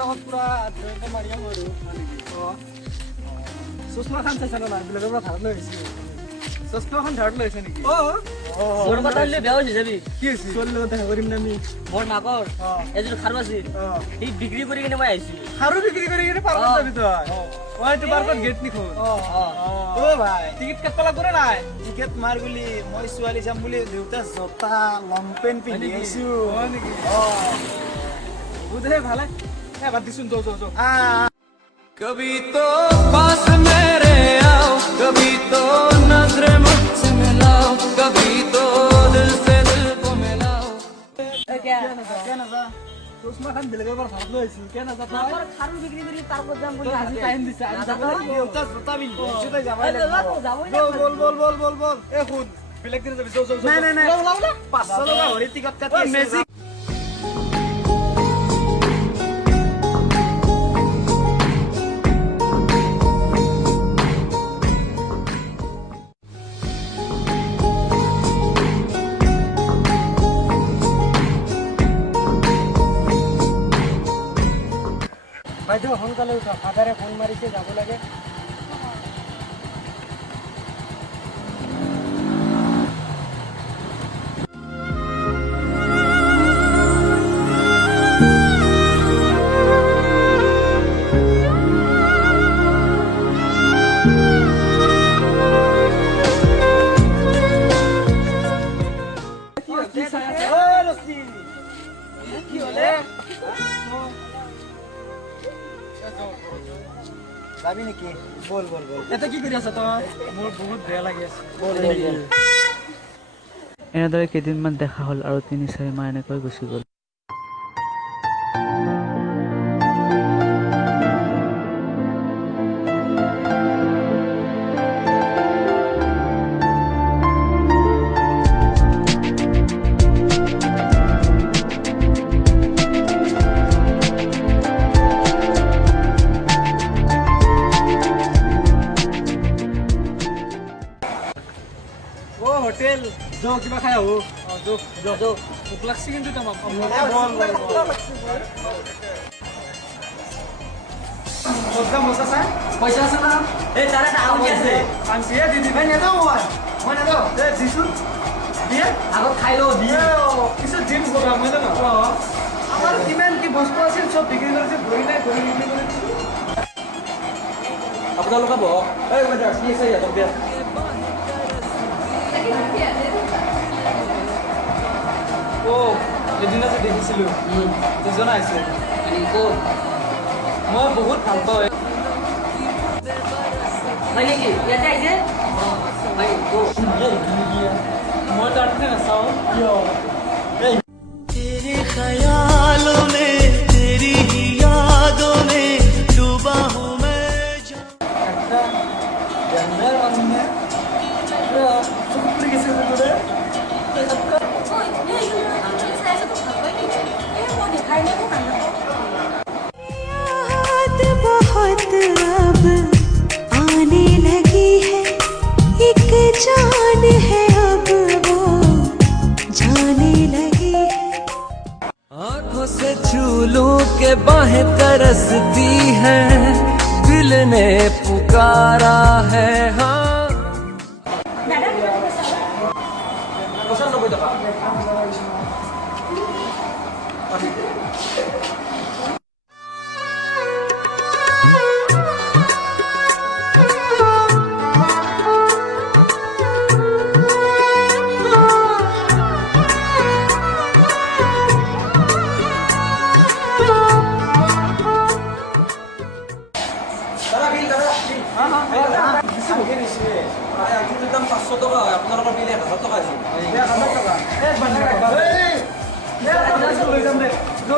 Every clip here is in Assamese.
লগত পুৰা মাৰিয়া মাৰো চশমা খান চাইছা না বেলেগৰ পৰা ধাৰ লৈ আহিছে চশমা খান ধাৰ লৈ আহিছে নেকি মোৰ কথা হ'লে বেয়া হৈছে যাবি কি হৈছে ছোৱালীৰ লগত দেখা কৰিম না আমি মোৰ মাকৰ এযোৰ খাৰু আছিল সি বিক্ৰী কৰি কিনে মই আহিছোঁ খাৰু বিক্ৰী কৰি কিনে পাৰ্কত যাবি তই তো পাৰ্কত গেট নিখোন ভাই টিকেট কাটব লাগব না নাই টিকেট মাৰ বুলি মই ছোৱালী যাম বুলি দেউতা জোতা লং পেণ্ট পিন্ধি আহিছো হয় নেকি বুধে ভালে বাদ দিছোন যো कभी तो पास मेरे आओ कभी तो नजरे मुझसे मिलाओ कभी तो दिल से दिल को मिलाओ क्या ना চশমা খান বেলেগৰ পৰা ধাৰ লৈ আহিছিল কে না যা মাকৰ খাৰু বিক্ৰী কৰি পাৰ্কত যাম বুলি আজি টাইম দিছে আজি যাব লাগিব দেউতা জোতা পিন্ধি জোতা যাবই বল এ খুদ বেলেগ দিন যাবি যো নাই 500 টকা হৰি টিকট কাটি মেজিক বাইদেউ সোনকালে উঠা ফাদাৰে ফোন মাৰিছে যাব লাগে যাবি নেকি বল এটা কি কৰি আছা তই মোৰ বহুত বেয়া লাগি আছে এনেদৰে কেইদিনমান দেখা হ'ল আৰু 3-4 মাহ এনেকৈ গুচি গ'ল হোটেল যো কিবা খাই আহো যো ভোক লাগছে কিন্তু তোমাক মজা চাই পইচা আছে না এই তাৰে এটা আউট আছে পাঁচিয়ে দি দিবি নেদাও মই নেদাও দে দিছো দিয়ে আগত খাই লওঁ দি পিছত জিম কৰা মই জানো আমাৰ কিমান কি বস্তু আছিল চব বিক্ৰী কৰিছে ধৰি বিক্ৰী কৰি দিছো আপোনালোকে বহক এই মই যাওঁ কি আছে ইয়াত দিয়া এদিনা যে দেখিছিলো দুজন আহিছে মই বহুত ভাল পাওঁ হয় নেকি ইয়াতে আহিছে মই তাতে নাচাওঁ तेरे ख्यालों में तेरी ही यादों में डूबा हूँ मैं একটা জেন্ডার মানে চুপ করে গেছে তোরে याद बहुत अब आने लगी है एक जान है अब वो जाने लगी है आँखों से छू लूं के बाहें तरसती हैं दिल ने पुकारा है हाँ 95 টাকা দাম 500 টাকা হয় আপোনালোকৰ বিল 1000 টকা আছে 1000 টকা এক বান্ধা এই লৈ যাম দে যো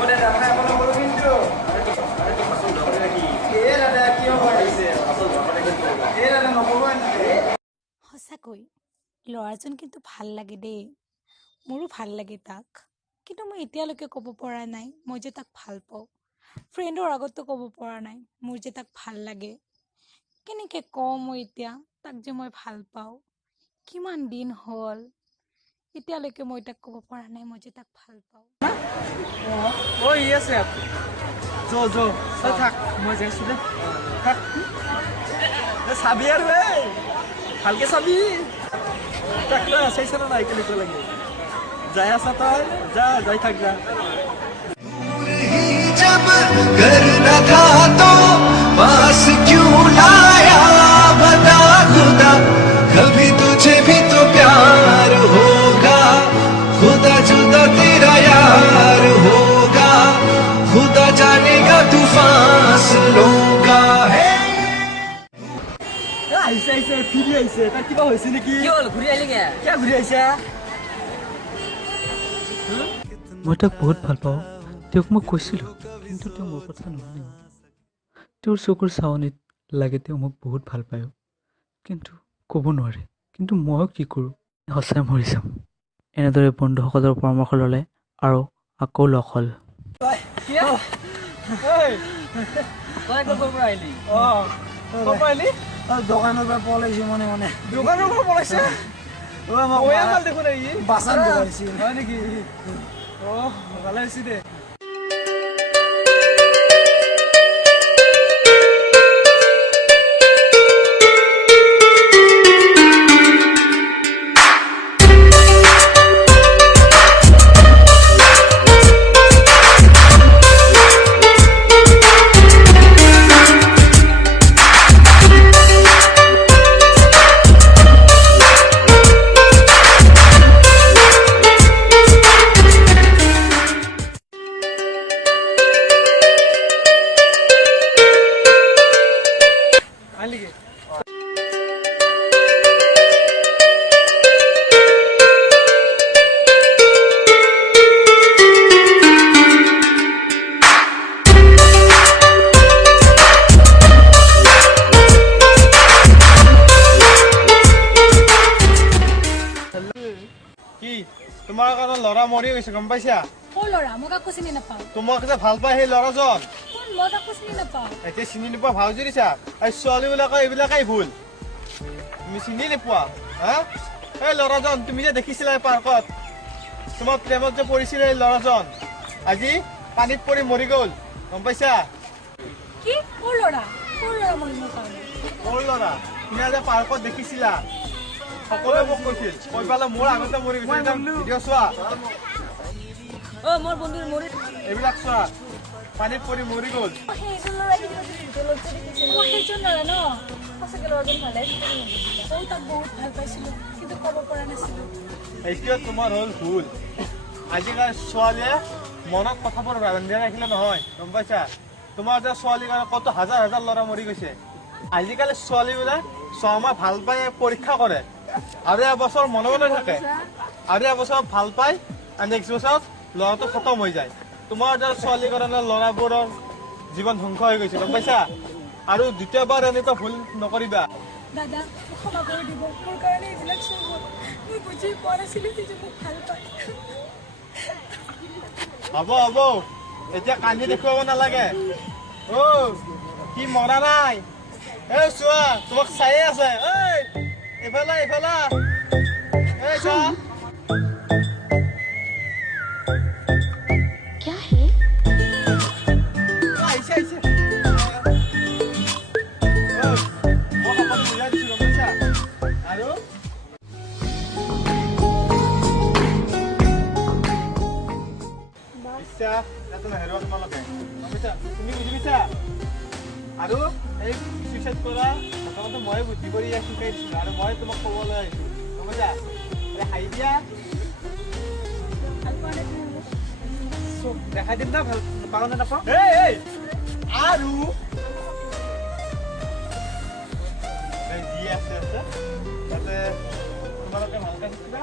ওরে দাদা আপোনালোকৰ কিন্তু আৰে তো পছন্দ কৰে নাকি এ দাদা কিয় কৰিছে পছন্দ কৰে কিন্তু এ দাদা নকবই না সঁচাকৈ ল'ৰাজন কিন্তু ভাল লাগে দেই মোৰো ভাল লাগে তাক কিন্তু মই এতিয়ালৈকে ক'ব পৰা নাই মই যে তাক ভাল পাওঁ ফ্ৰেণ্ডৰ আগতো ক'ব পৰা নাই মোৰ যে তাক ভাল লাগে কেনেকৈ কওঁ মই এতিয়া তাক যে মই ভাল পাওঁ কিমান দিন হ'ল এতিয়ালৈকে মই তাক ক'ব পৰা নাই মই যে তাক ভাল পাওঁ ঐ আছে যো যো তই থাক মই যাইছো দে থাক চাবি আৰু ভালকে চাবি তাক চাইছ না নাই কেনেকুৱা লাগে যাই আছা তই যা যাই থাক যা जब करना था तो पास क्यों लाया बता खुदा कभी तुझे भी तो प्यार होगा खुदा जुदा तेरा यार होगा खुदा जानेगा तू फासलों का है আহিছে আহিছে ফিৰি আহিছে তাৰ কিবা হৈছে নেকি কি হ'ল ঘূৰি আহিলি কে কিয় ঘূৰি আহিছা মই তাক বহুত ভাল পাওঁ তেওঁক মই কৈছিলোঁ কিন্তু তেওঁ মোৰ কথা নুশুনে তেওঁৰ চকুৰ চাৱনিত লাগে তেওঁ মোক বহুত ভাল পায় কিন্তু ক'ব নোৱাৰে কিন্তু মই কি কৰোঁ সঁচাই মৰি যাম এনেদৰে বন্ধুসকলৰ পৰামৰ্শ ল'লে আৰু আকৌ লগ হ'ল তই ক'ৰ পৰা আহিলি ক'ৰ পৰা আহিলি দোকানৰ পৰা পলাইছো মনে মনে দোকানৰ পৰা পলাইছে দেখোন বাচান দোকাইছি হয় নেকি ভালে হৈছে দে তোমাৰ কাৰণে ল'ৰা মৰি গৈছে গম পাইছা ক'ৰ ল'ৰা মই কাকো চিনি নাপাওঁ তোমাক যে ভাল পায় সেই ল'ৰাজন কোন মই কাকো চিনি নাপাওঁ এতিয়া চিনি নোপোৱা ভাও জুৰিছা এই ছোৱালীবিলাকৰ এইবিলাকেই ভুল তুমি চিনি নোপোৱা হা এই ল'ৰাজন তুমি যে দেখিছিলা পাৰ্কত তোমাৰ প্ৰেমত যে পৰিছিলে এই ল'ৰাজন আজি পানীত পৰি মৰি গ'ল গম পাইছা কি ক'ৰ ল'ৰা মৰিব কাৰণে সৰু ল'ৰা তুমি যে পাৰ্কত দেখিছিলা সকলোৱে মোক কৈছিল কৈ পেলাই মোৰ আগতে মৰি গৈছে ভিডিঅ' চোৱা মোৰ বন্ধু মৰি এইবিলাক চোৱা পানীত পৰি মৰি গ'ল সেইজন ল'ৰা ন সঁচাকৈ ল'ৰাজন ভালে মই তাক বহুত ভাল পাইছিলোঁ কিন্তু ক'ব পৰা নাছিলোঁ এইটোৱে তোমাৰ হ'ল ভুল আজিকালি ছোৱালীয়ে মনত কথাবোৰ বান্ধি ৰাখিলে নহয় গম পাইছা তোমাৰ যে ছোৱালীৰ কাৰণে কত হাজাৰ হাজাৰ ল'ৰা মৰি গৈছে আজিকালি ছোৱালীবিলাক ছমাহ ভাল পাই পৰীক্ষা কৰে আৰু এবছৰ মনে মনে থাকে আৰু এবছৰ ভাল পায় আৰু নেক্সট বছৰ ল'ৰাটো খতম হৈ যায় তোমাৰ যে ছোৱালীৰ কাৰণে ল'ৰাবোৰৰ জীৱন ধ্বংস হৈ গৈছে গম পাইছা আৰু দ্বিতীয়বাৰ এনেকুৱা ভুল নকৰিবা দাদা ক্ষমা কৰি দিব মোৰ কাৰণে এইবিলাক চব হ'ল মই বুজি পোৱা নাছিলোঁ যে মোক ভাল পায় হ'ব হ'ব এতিয়া কান্দি দেখুৱাব নালাগে কি মৰা নাই এই চোৱা তোমাক চাইয়ে আছে এইফালে এইফালে এই চোৱা আহিছে আহিছে মই সকলো বুজাই দিছোঁ গম পাইছা আৰু বিশ্বাস এটো নেহেৰুৱা তোমালোকে গম পাইছা তুমি বুজি পাইছা আৰু এই চুইচাইড কৰা প্ৰথমতে মই বুদ্ধি কৰি ইয়াক শিকাই দিছোঁ আৰু মই তোমাক ক'বলৈ আহিছোঁ গম পাইছা হাঁহি দিয়া দেখাই দিম না ভাল পাওঁ নে নাপাওঁ আৰু যি আছে আছে তাতে তোমালোকে ভালকৈ শিকিবা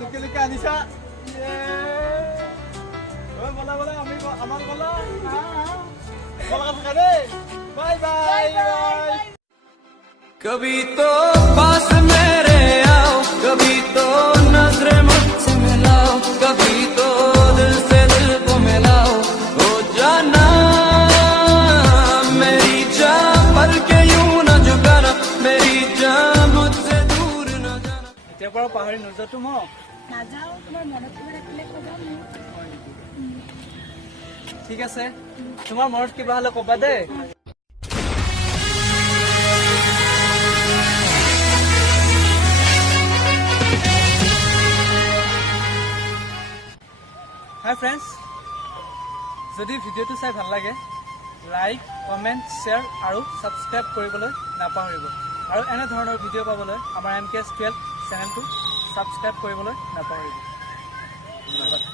লুকে লুকে আনিছা বলা বলা আমি আমার বলা বলা থাকা রে বাই বাই বাই कभी तो पास मेरे आओ कभी तो नजरें मुझसे मिलाओ कभी तो दिल से दिल को मिलाओ हो जाना मेरी जान पर के यूं न झुकाना मेरी जान मुझसे दूर न जाना এবাৰো পাহৰি নোযোৱাতো মোক নাযাওঁ, তোমাৰ মনত কিবা ৰাখিলে ক'বা মোক। ঠিক আছে তোমাৰ মনত কিবা হ'লে ক'বা দেই হাই ফ্ৰেণ্ডছ যদি ভিডিঅ'টো চাই ভাল লাগে লাইক কমেণ্ট শ্বেয়াৰ আৰু ছাবস্ক্ৰাইব কৰিবলৈ নাপাহৰিব আৰু এনেধৰণৰ ভিডিঅ' পাবলৈ আমাৰ MKS12 চেনেলটো ছাবস্ক্ৰাইব কৰিবলৈ নাপাহৰিব ধন্যবাদ